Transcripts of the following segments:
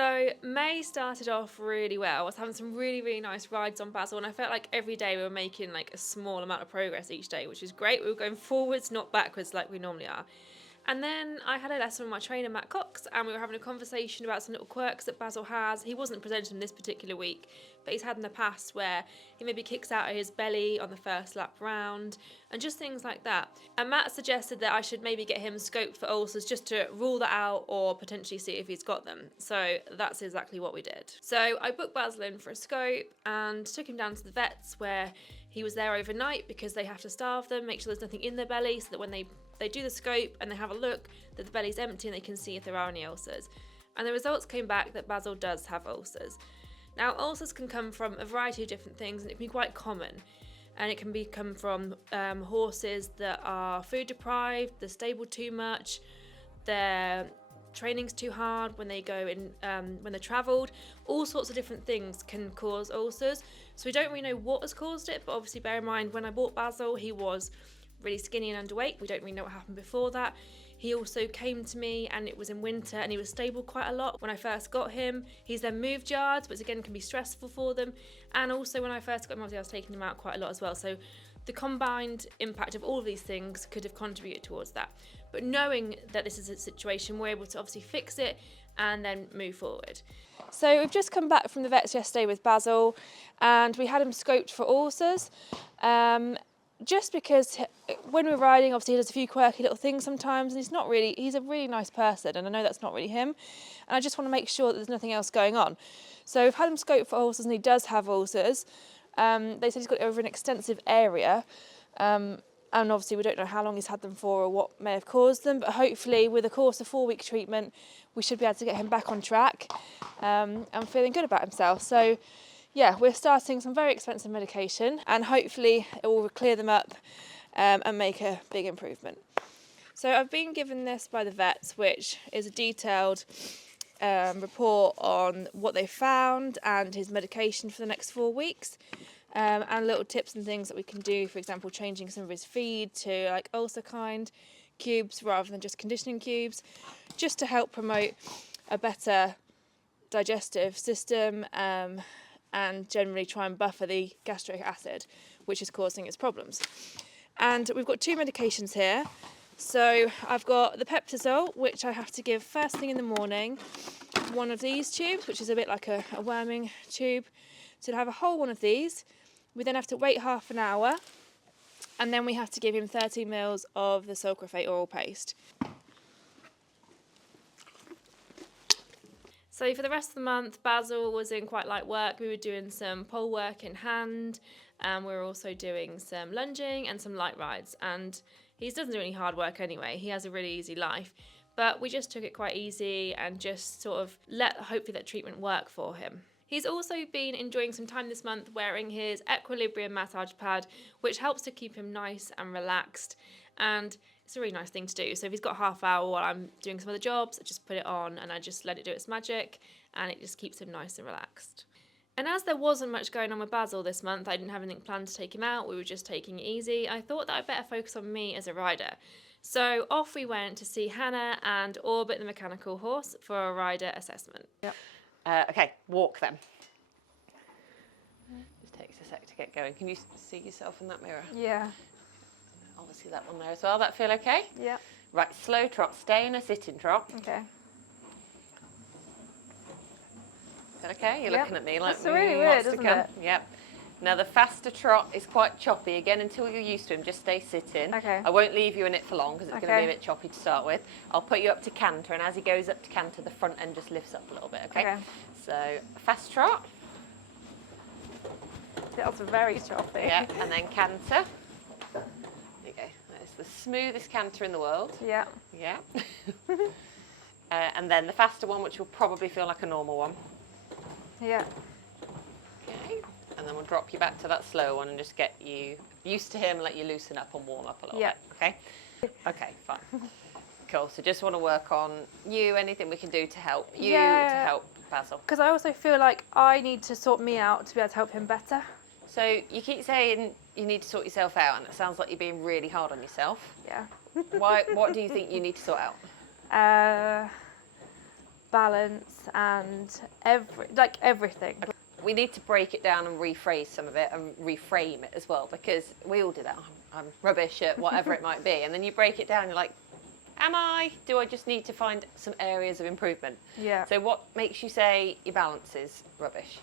So May started off really well. I was having some really, really nice rides on Basil, and I felt like every day we were making like a small amount of progress each day, which is great. We were going forwards, not backwards like we normally are. And then I had a lesson with my trainer, Matt Cox, and we were having a conversation about some little quirks that Basil has. He wasn't presenting them this particular week, but he's had in the past where he maybe kicks out of his belly on the first lap round, and just things like that. And Matt suggested that I should maybe get him scoped for ulcers just to rule that out or potentially see if he's got them. So that's exactly what we did. So I booked Basil in for a scope and took him down to the vets where he was there overnight because they have to starve them, make sure there's nothing in their belly so that when they do the scope and they have a look that the belly's empty and they can see if there are any ulcers. And the results came back that Basil does have ulcers. Now, ulcers can come from a variety of different things and it can be quite common. And it can come from horses that are food deprived, they're stable too much, their training's too hard when they go in, when they're travelled. All sorts of different things can cause ulcers. So we don't really know what has caused it, but obviously bear in mind when I bought Basil, he was really skinny and underweight. We don't really know what happened before that. He also came to me and it was in winter and he was stable quite a lot when I first got him. He's then moved yards, which again can be stressful for them. And also when I first got him, obviously I was taking him out quite a lot as well. So the combined impact of all of these things could have contributed towards that. But knowing that this is a situation, we're able to obviously fix it and then move forward. So we've just come back from the vets yesterday with Basil and we had him scoped for ulcers. Just because when we're riding, obviously he does a few quirky little things sometimes, and he's a really nice person, and I know that's not really him, and I just want to make sure that there's nothing else going on. So we've had him scoped for ulcers, and he does have ulcers. They said he's got it over an extensive area, and obviously we don't know how long he's had them for or what may have caused them, but hopefully with a course of 4-week treatment, we should be able to get him back on track and feeling good about himself. So yeah, we're starting some very expensive medication and hopefully it will clear them up and make a big improvement. So I've been given this by the vets, which is a detailed report on what they found and his medication for the next 4 weeks, and little tips and things that we can do, for example, changing some of his feed to like ulcer kind cubes rather than just conditioning cubes, just to help promote a better digestive system and generally try and buffer the gastric acid, which is causing its problems. And we've got 2 medications here. So I've got the Peptazole, which I have to give first thing in the morning, one of these tubes, which is a bit like a worming tube. So to have a whole one of these, we then have to wait half an hour, and then we have to give him 30 mils of the sulcrophate oral paste. So for the rest of the month, Basil was in quite light work. We were doing some pole work in hand, and we were also doing some lunging and some light rides. And he doesn't do any hard work anyway. He has a really easy life. But we just took it quite easy and just sort of let hopefully that treatment work for him. He's also been enjoying some time this month wearing his Equilibrium massage pad, which helps to keep him nice and relaxed. And it's a really nice thing to do. So if he's got half hour while I'm doing some other jobs, I just put it on and I just let it do its magic, and it just keeps him nice and relaxed. And as there wasn't much going on with Basil this month, I didn't have anything planned to take him out, we were just taking it easy, I thought that I'd better focus on me as a rider. So off we went to see Hannah and Orbit the mechanical horse for a rider assessment. Yep. Okay, walk them. Just takes a sec to get going. Can you see yourself in that mirror? Yeah. Obviously that one there as well. That feel okay? Yeah. Right, slow trot. Stay in a sitting trot. Okay. Is that okay? You're looking at me like, that's really weird, what's to isn't come? it? Yep. Now the faster trot is quite choppy. Again, until you're used to him, just stay sitting. Okay. I won't leave you in it for long because it's going to be a Okay. bit choppy to start with. I'll put you up to canter, and as he goes up to canter, the front end just lifts up a little bit, okay? So, fast trot. That's very choppy. Yeah, and then canter. There you go. That's the smoothest canter in the world. Yeah. Yeah. And then the faster one, which will probably feel like a normal one. Yeah. Okay. And then we'll drop you back to that slow one and just get you used to him, let you loosen up and warm up a little bit. Okay? Okay, fine. Cool. So just want to work on you, anything we can do to help you, to help Basil. Because I also feel like I need to sort me out to be able to help him better. So you keep saying you need to sort yourself out, and it sounds like you're being really hard on yourself. Yeah. Why? What do you think you need to sort out? balance and everything. We need to break it down and rephrase some of it and reframe it as well, because we all do that. I'm rubbish at whatever it might be. And then you break it down, you're like, do I just need to find some areas of improvement? Yeah. So what makes you say your balance is rubbish?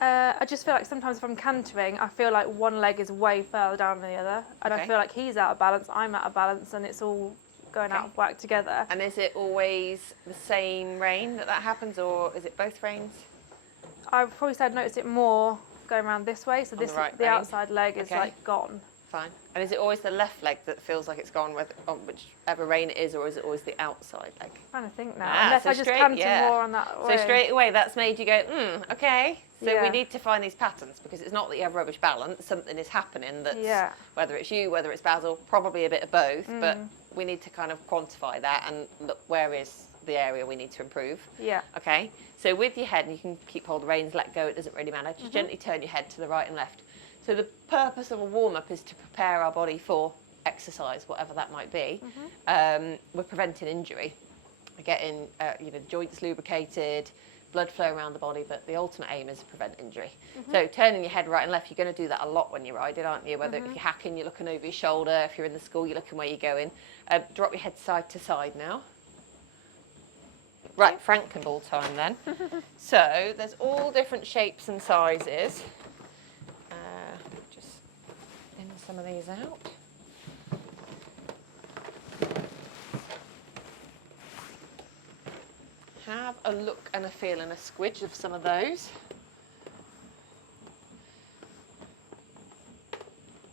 I just feel like sometimes if I'm cantering, I feel like one leg is way further down than the other. And I feel like he's out of balance, I'm out of balance, and it's all going out of whack together. And is it always the same rein that happens, or is it both reins? I would probably say I'd noticed it more going around this way. So the outside leg is like gone. Fine. And is it always the left leg that feels like it's gone on whichever rein it is, or is it always the outside leg? I'm trying to think now. Unless I just canter more on that way. So straight away, that's made you go, okay. So we need to find these patterns, because it's not that you have rubbish balance. Something is happening that's, whether it's you, whether it's Basil, probably a bit of both, but we need to kind of quantify that and look, where is the area we need to improve. Yeah. Okay. So with your head, you can keep hold of the reins, let go, it doesn't really matter. Just gently turn your head to the right and left. So the purpose of a warm-up is to prepare our body for exercise, whatever that might be. We're preventing injury. We're getting joints lubricated, blood flow around the body, but the ultimate aim is to prevent injury. So turning your head right and left, you're going to do that a lot when you're riding, aren't you? Whether if you're hacking, you're looking over your shoulder. If you're in the school, you're looking where you're going. Drop your head side to side now. Right, Frankenball time then. So there's all different shapes and sizes. Just thin some of these out. Have a look and a feel and a squidge of some of those.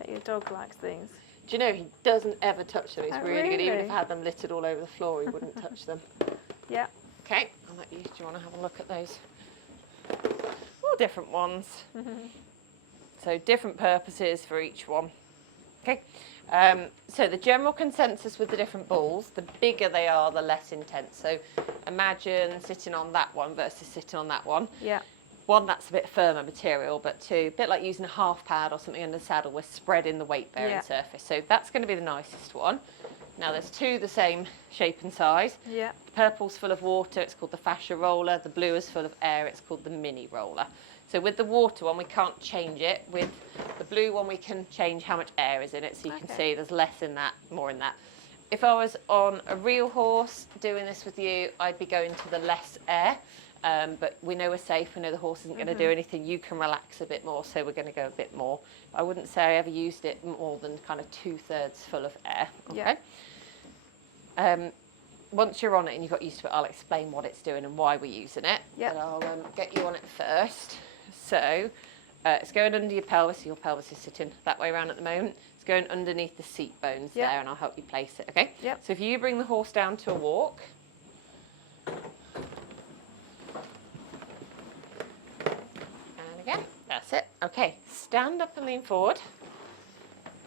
Bet your dog likes these. Do you know, he doesn't ever touch them. He's really good. Even really? if I had them littered all over the floor, he wouldn't touch them. Yeah. Okay, I'll let you. Do you want to have a look at those? All different ones. So different purposes for each one. Okay. So the general consensus with the different balls, the bigger they are, the less intense. So imagine sitting on that one versus sitting on that one. Yeah. One, that's a bit firmer material, but two, a bit like using a half pad or something under the saddle, we're spreading the weight bearing surface. So that's going to be the nicest one. Now there's two the same shape and size. Yeah. The purple's full of water, it's called the fascia roller. The blue is full of air, it's called the mini roller. So with the water one, we can't change it. With the blue one, we can change how much air is in it. So you can see there's less in that, more in that. If I was on a real horse doing this with you, I'd be going to the less air. But we know we're safe, we know the horse isn't going to do anything. You can relax a bit more, so we're going to go a bit more. I wouldn't say I ever used it more than kind of 2/3 full of air. Okay. Yeah. Once you're on it and you've got used to it, I'll explain what it's doing and why we're using it. Yeah. But I'll get you on it first. So it's going under your pelvis. Your pelvis is sitting that way around at the moment. It's going underneath the seat bones there, and I'll help you place it. Okay. Yep. So if you bring the horse down to a walk. That's it. Okay, stand up and lean forward.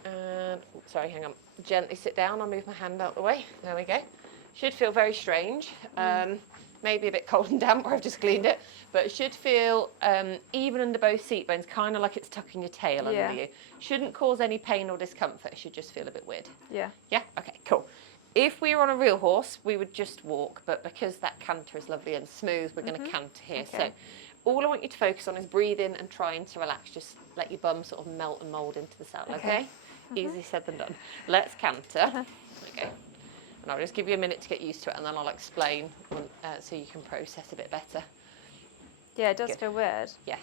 And, sorry, hang on. Gently sit down. I'll move my hand out the way. There we go. Should feel very strange. Maybe a bit cold and damp where I've just cleaned it. But it should feel even under both seat bones, kind of like it's tucking your tail under you. Shouldn't cause any pain or discomfort. It should just feel a bit weird. Yeah. Yeah? Okay, cool. If we were on a real horse, we would just walk. But because that canter is lovely and smooth, we're going to canter here. Okay. So all I want you to focus on is breathing and trying to relax. Just let your bum sort of melt and mould into the saddle, okay? Easy said than done. Let's canter. Okay. And I'll just give you a minute to get used to it, and then I'll explain so you can process a bit better. Yeah, it does feel weird. Yeah.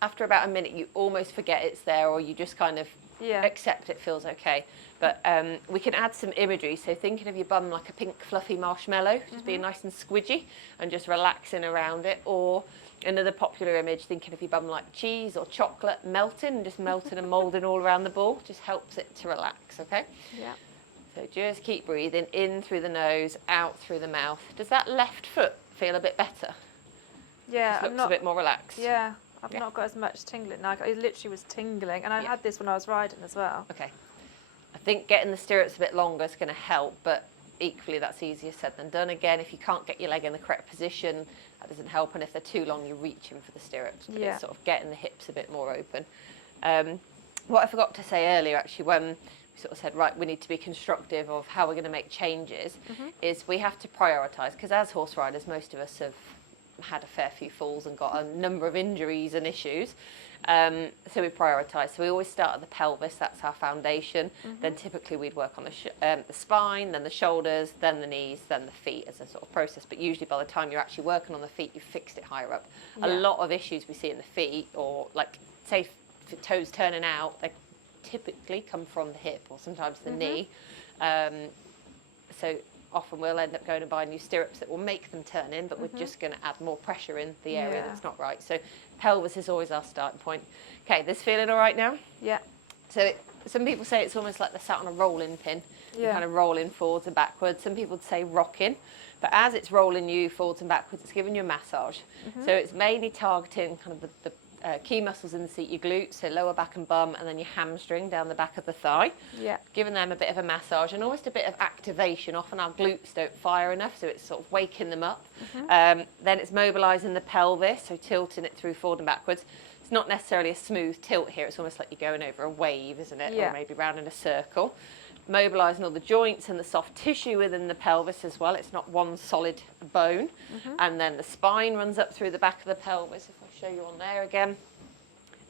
After about a minute, you almost forget it's there, or you just kind of accept it feels okay. But we can add some imagery. So thinking of your bum like a pink fluffy marshmallow, just being nice and squidgy and just relaxing around it. Or another popular image, thinking of your bum like cheese or chocolate melting and just melting and moulding all around the ball. Just helps it to relax, okay? Yeah. So just keep breathing in through the nose, out through the mouth. Does that left foot feel a bit better? Yeah. Just looks a bit more relaxed. Yeah. I've not got as much tingling now. It literally was tingling, and I had this when I was riding as well. Okay. I think getting the stirrups a bit longer is going to help, but equally that's easier said than done. Again, if you can't get your leg in the correct position, that doesn't help, and if they're too long, you're reaching for the stirrups, but it's sort of getting the hips a bit more open. What I forgot to say earlier, actually, when we sort of said, right, we need to be constructive of how we're going to make changes, is we have to prioritise, because as horse riders, most of us have had a fair few falls and got a number of injuries and issues. So we prioritise. So we always start at the pelvis, that's our foundation. Then typically we'd work on the spine, then the shoulders, then the knees, then the feet as a sort of process. But usually by the time you're actually working on the feet, you've fixed it higher up. A lot of issues we see in the feet, or like say toes turning out, they typically come from the hip or sometimes the knee. So often we'll end up going and buying new stirrups that will make them turn in, but we're just going to add more pressure in the area that's not right. So pelvis is always our starting point. Okay, this feeling all right now? Yeah. So some people say it's almost like they're sat on a rolling pin. You're kind of rolling forwards and backwards. Some people would say rocking, but as it's rolling you forwards and backwards, it's giving you a massage. So it's mainly targeting kind of the key muscles in the seat, your glutes, so lower back and bum, and then your hamstring down the back of the thigh. Yeah. Giving them a bit of a massage and almost a bit of activation. Often our glutes don't fire enough, so it's sort of waking them up. Then it's mobilising the pelvis, so tilting it through forward and backwards. It's not necessarily a smooth tilt here, it's almost like you're going over a wave, isn't it? Or maybe round in a circle. Mobilising all the joints and the soft tissue within the pelvis as well. It's not one solid bone. And then the spine runs up through the back of the pelvis. If I show you on there again,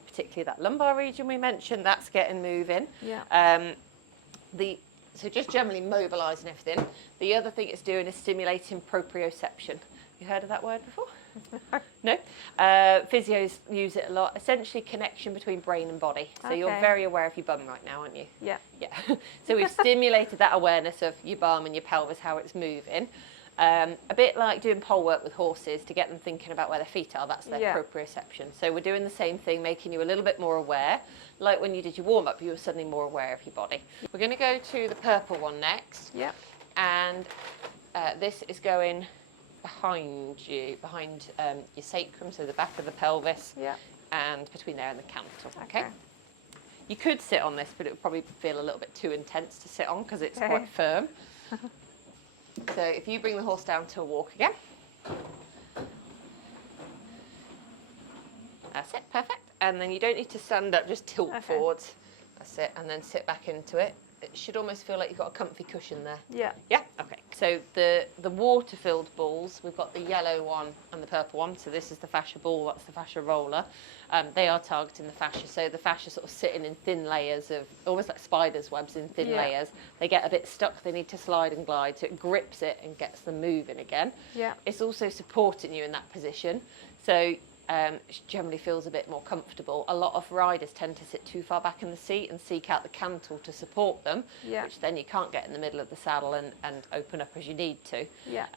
particularly that lumbar region we mentioned, that's getting moving. So just generally mobilising everything. The other thing it's doing is stimulating proprioception. You heard of that word before? No? Physios use it a lot. Essentially connection between brain and body. So you're very aware of your bum right now, aren't you? Yeah. Yeah. So we've stimulated that awareness of your bum and your pelvis, how it's moving. A bit like doing pole work with horses to get them thinking about where their feet are. That's their proprioception. So we're doing the same thing, making you a little bit more aware. Like when you did your warm-up, you were suddenly more aware of your body. We're going to go to the purple one next. Yeah. And this is going behind you, behind your sacrum, so the back of the pelvis, and between there and the cantle. Okay. You could sit on this, but it would probably feel a little bit too intense to sit on because it's quite firm. So if you bring the horse down to a walk again. That's it, perfect. And then you don't need to stand up, just tilt forwards. That's it, and then sit back into it. It should almost feel like you've got a comfy cushion there. Yeah. Yeah? Okay. So the water-filled balls, we've got the yellow one and the purple one. So this is the fascia ball, that's the fascia roller. They are targeting the fascia. So the fascia sort of sitting in thin layers of, almost like spiders' webs in thin layers. They get a bit stuck, they need to slide and glide. So it grips it and gets them moving again. Yeah. It's also supporting you in that position. So it generally feels a bit more comfortable. A lot of riders tend to sit too far back in the seat and seek out the cantle to support them, which then you can't get in the middle of the saddle and open up as you need to.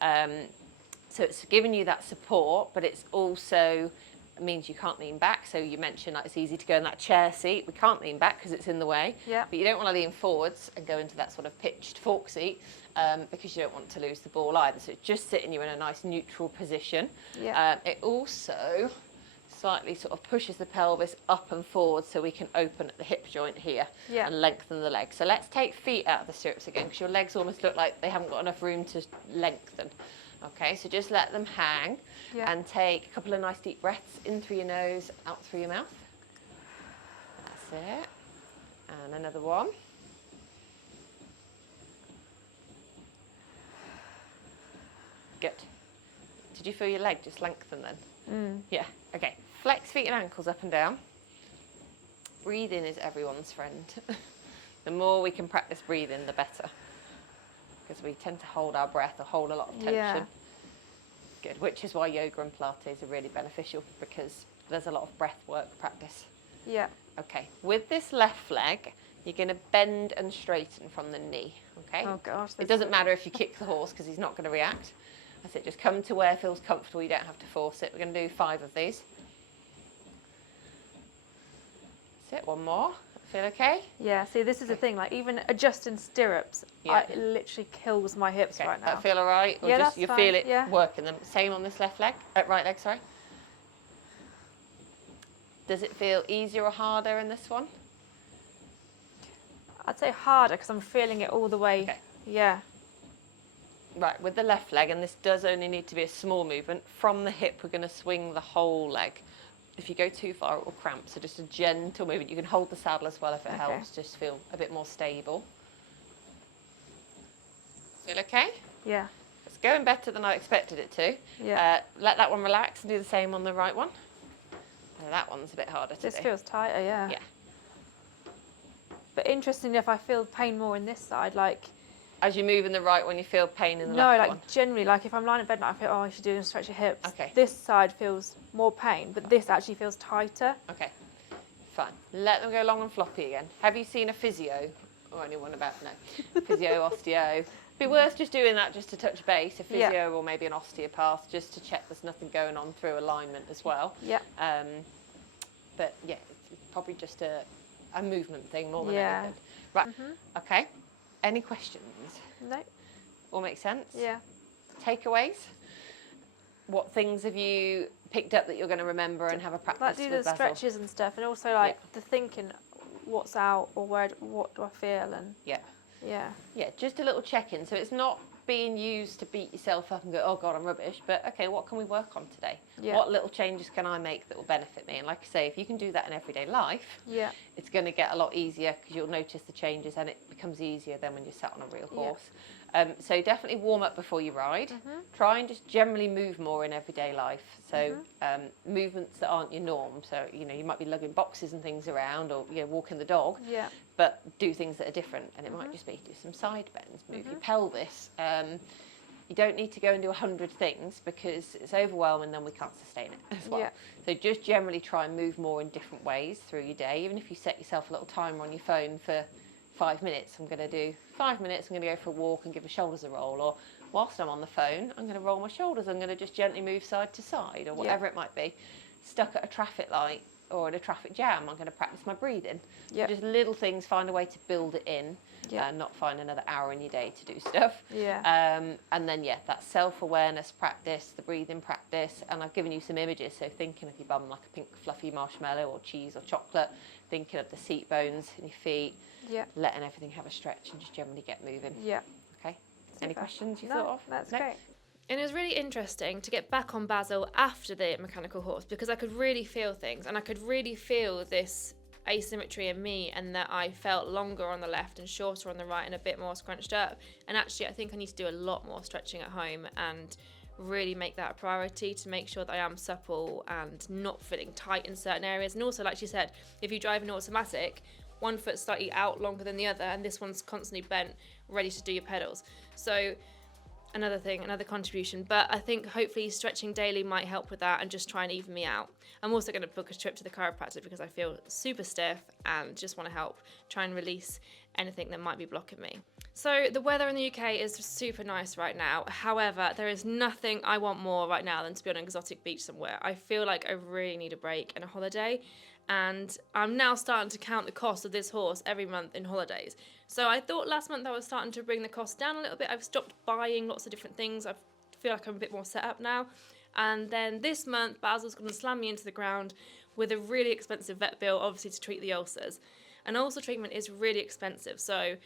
So it's giving you that support, but it's also means you can't lean back. So you mentioned that it's easy to go in that chair seat. We can't lean back because it's in the way, but you don't want to lean forwards and go into that sort of pitched fork seat because you don't want to lose the ball either. So it's just sitting you in a nice neutral position. It also slightly sort of pushes the pelvis up and forward so we can open at the hip joint here and lengthen the legs. So let's take feet out of the stirrups again because your legs almost look like they haven't got enough room to lengthen. Okay, so just let them hang and take a couple of nice deep breaths in through your nose, out through your mouth. That's it. And another one. Good. Did you feel your leg just lengthen then? Yeah, okay. Flex feet and ankles up and down. Breathing is everyone's friend. The more we can practice breathing, the better. Because we tend to hold our breath or hold a lot of tension. Good, which is why yoga and Pilates are really beneficial because there's a lot of breath work practice. Okay, with this left leg, you're going to bend and straighten from the knee, okay? Oh gosh. It doesn't matter if you kick the horse because he's not going to react. That's it, just come to where it feels comfortable, you don't have to force it. We're going to do 5 of these. That's it, one more. Feel okay? Yeah, see, this is the thing, like even adjusting stirrups, it literally kills my hips right now. That feel all right? Or just you feel it working them? Same on this left leg, right leg, sorry. Does it feel easier or harder in this one? I'd say harder because I'm feeling it all the way. Okay. Yeah. Right, with the left leg, and this does only need to be a small movement, from the hip we're going to swing the whole leg If you go too far, it will cramp. So just a gentle movement. You can hold the saddle as well if it helps. Just feel a bit more stable. Feel okay? Yeah. It's going better than I expected it to. Yeah. Let that one relax and do the same on the right one. That one's a bit harder to do. This feels tighter, yeah. Yeah. But interestingly enough, I feel pain more in this side, like... As you move in the right one, you feel pain in the No, left like one? generally, like if I'm lying in bed and I feel, oh, I should do and stretch your hips. Okay. This side feels more pain, but this actually feels tighter. Okay, fine. Let them go long and floppy again. Have you seen a physio or anyone about? No. Physio, osteo. Be worth just doing that just to touch base, a physio or maybe an osteopath, just to check there's nothing going on through alignment as well. Yeah. But yeah, it's probably just a movement thing more than anything. Right, okay. Any questions? No. All make sense? Yeah. Takeaways? What things have you picked up that you're going to remember and have a practice Like do with the Basil? stretches and stuff, and also like the thinking, what's out or what do I feel, and Yeah. yeah, Just a little check-in. So it's not being used to beat yourself up and go, oh God, I'm rubbish, but okay, what can we work on today? Yeah. What little changes can I make that will benefit me? And like I say, if you can do that in everyday life, yeah, it's going to get a lot easier because you'll notice the changes and it becomes easier than when you're sat on a real horse. So definitely warm up before you ride. Try and just generally move more in everyday life. So movements that aren't your norm. So, you know, you might be lugging boxes and things around or, you know, walking the dog. yeah, But do things that are different, and it might just be do some side bends, move your pelvis. You don't need to go and do 100 things because it's overwhelming, then we can't sustain it as well. Yeah. So just generally try and move more in different ways through your day. Even if you set yourself a little timer on your phone for 5 minutes, I'm going to do 5 minutes, I'm going to go for a walk and give my shoulders a roll, or whilst I'm on the phone, I'm going to roll my shoulders, I'm going to just gently move side to side, or whatever it might be. Stuck at a traffic light or in a traffic jam, I'm going to practice my breathing. yeah, Just little things, find a way to build it in, and not find another hour in your day to do stuff. yeah, And then, that self-awareness practice, the breathing practice, and I've given you some images, so thinking of your bum like a pink fluffy marshmallow or cheese or chocolate, thinking of the seat bones in your feet, yeah, letting everything have a stretch and just generally get moving. yeah. Okay? Any Super. questions you No, thought of? that's No? great. And it was really interesting to get back on Basil after the mechanical horse because I could really feel things and I could really feel this asymmetry in me and that I felt longer on the left and shorter on the right and a bit more scrunched up. And actually I think I need to do a lot more stretching at home and really make that a priority to make sure that I am supple and not feeling tight in certain areas. And also, like she said, if you drive an automatic, one foot's slightly out longer than the other and this one's constantly bent, ready to do your pedals. So another thing, another contribution, but I think hopefully stretching daily might help with that and just try and even me out. I'm also going to book a trip to the chiropractor because I feel super stiff and just want to help try and release anything that might be blocking me. So the weather in the UK is super nice right now. However, there is nothing I want more right now than to be on an exotic beach somewhere. I feel like I really need a break and a holiday. And I'm now starting to count the cost of this horse every month in holidays. So I thought last month I was starting to bring the cost down a little bit. I've stopped buying lots of different things. I feel like I'm a bit more set up now. And then this month, Basil's going to slam me into the ground with a really expensive vet bill, obviously to treat the ulcers. And ulcer treatment is really expensive. So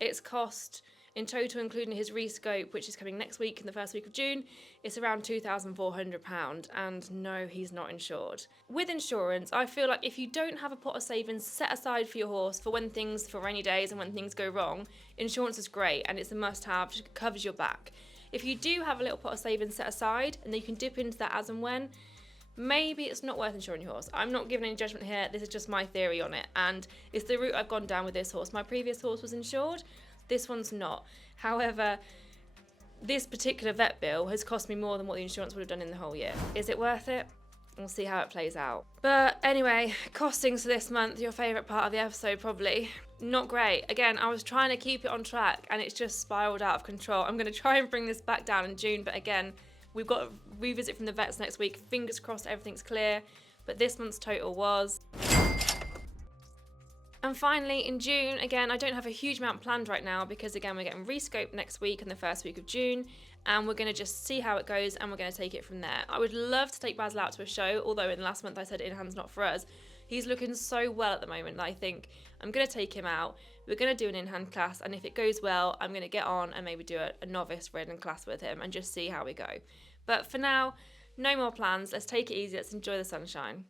it's cost, in total, including his rescope, which is coming next week in the first week of June, it's around £2,400, and no, he's not insured. With insurance, I feel like if you don't have a pot of savings set aside for your horse for rainy days and when things go wrong, insurance is great and it's a must-have, just covers your back. If you do have a little pot of savings set aside and then you can dip into that as and when, maybe it's not worth insuring your horse. I'm not giving any judgment here, this is just my theory on it, and it's the route I've gone down with this horse. My previous horse was insured, this one's not. However, this particular vet bill has cost me more than what the insurance would have done in the whole year. Is it worth it? We'll see how it plays out. But anyway, costings for this month, your favourite part of the episode probably. Not great. Again, I was trying to keep it on track and it's just spiralled out of control. I'm going to try and bring this back down in June, but again, we've got a revisit from the vets next week. Fingers crossed everything's clear. But this month's total was... And finally, in June, again, I don't have a huge amount planned right now because, again, we're getting rescoped next week in the first week of June, and we're going to just see how it goes and we're going to take it from there. I would love to take Basil out to a show, although in the last month I said in hand's not for us. He's looking so well at the moment that I think I'm going to take him out. We're going to do an in-hand class, and if it goes well, I'm going to get on and maybe do a novice riding class with him and just see how we go. But for now, no more plans. Let's take it easy. Let's enjoy the sunshine.